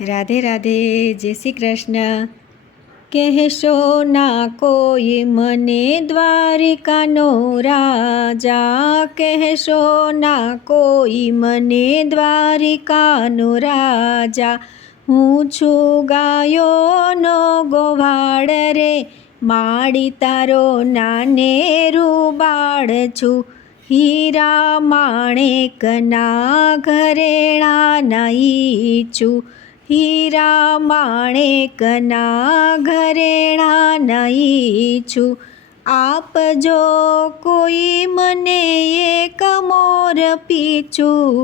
રાધે રાધે, જય શ્રી કૃષ્ણ. કહેશો ના કોઈ મને દ્વારિકાનો રાજા. કહેશો ના કોઈ મને દ્વારિકાનો રાજા. હું છું ગાયોનો ગોવાળ રે. માડી તારો નાને રૂબાળ છું. હીરા માણેકના ઘરેણા નાઈ છું. હીરા માણેકના ઘરેણા નહીં છું આપજો કોઈ મને એક મોર પીછું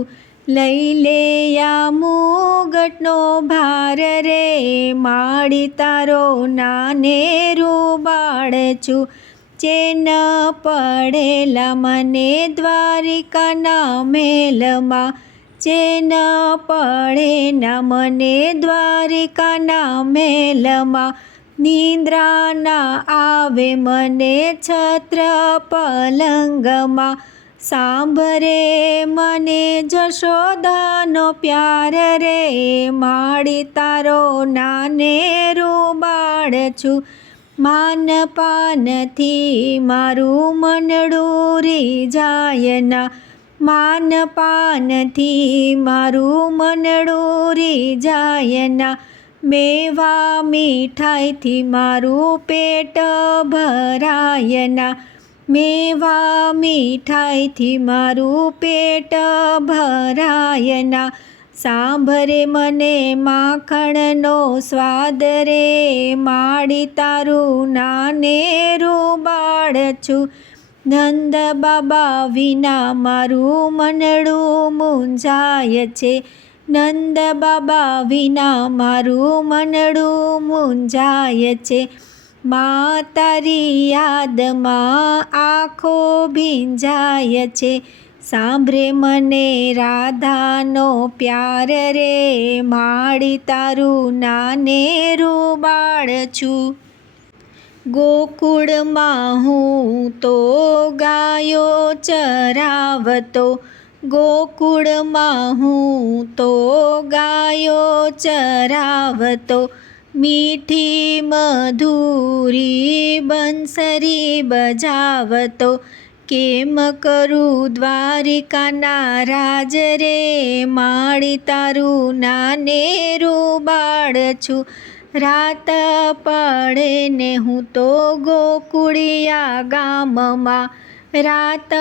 લઈ લે આ મુગટનો ભાર રે માડી તારો નાને રૂબાળ છું ચેન પડેલા મને દ્વારિકાના મેલમાં ચેન પડે ન મને દ્વારિકાના મેલમાં નિંદ્રાના આવે મને છત્ર પલંગમાં. સાંભરે મને જશોદાનો પ્યાર રે માડી તારો નાને રૂબાળ છું. માન પાનથી મારું મનડું રી જાયના માન પાનથી મારું મનડું રી જાયના મેવા મીઠાઈથી મારું પેટ ભરાયના મેવા મીઠાઈથી મારું પેટ ભરાયના સાંભરે મને માખણનો સ્વાદ રે, માડી તારું નાને રૂબાળ છું. નંદ બાબા વિના મારું મનડું મૂંઝાય છે. નંદ બાબા વિના મારું મનડું મૂંઝાય છે. મા તારી યાદમાં આંખો ભીંજાય છે. સાંભળે મને રાધાનો પ્યાર રે. માડી તારું નાને રૂબાળ છું. ગોકુળમાં હું તો ગાયો ચરાવતો. ગોકુળમાં હું તો ગાયો ચરાવતો. મીઠી મધુરી બંસરી બજાવતો. કેમ કરું દ્વારિકાના રાજ રે? માળી તારું નાને રૂબાળ છું રાત પડે ને હું તો ગોકુળિયા ગામમાં. રાત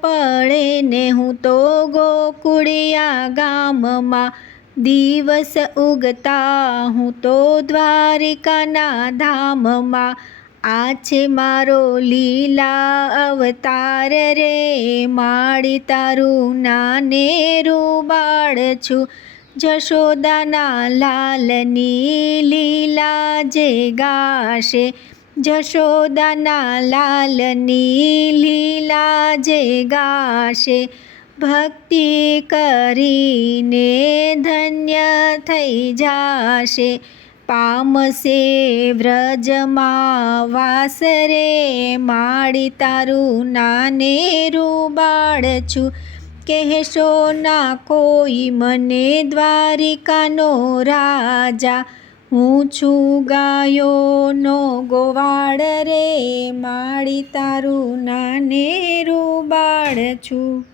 પડે ને હું તો ગોકુળિયા ગામમાં. દિવસ ઉગતા હું તો દ્વારિકાના ધામમાં. આ છે મારો લીલા અવતાર રે, માળી તારું નાને રૂબાળ છું. જશોદાના લાલની લીલા જે ગાશે, જશોદાના લાલની લીલા જે ગાશે, ભક્તિ કરીને ધન્ય થઈ જાશે. પામશે વ્રજમાં વાસરે માડી તારું નાને રૂબાળ છું કહેશો ના કોઈ મને દ્વારિકાનો રાજા. હું છું ગાયોનો ગોવાળ રે, માળી તારું નાને રૂબાળ છું.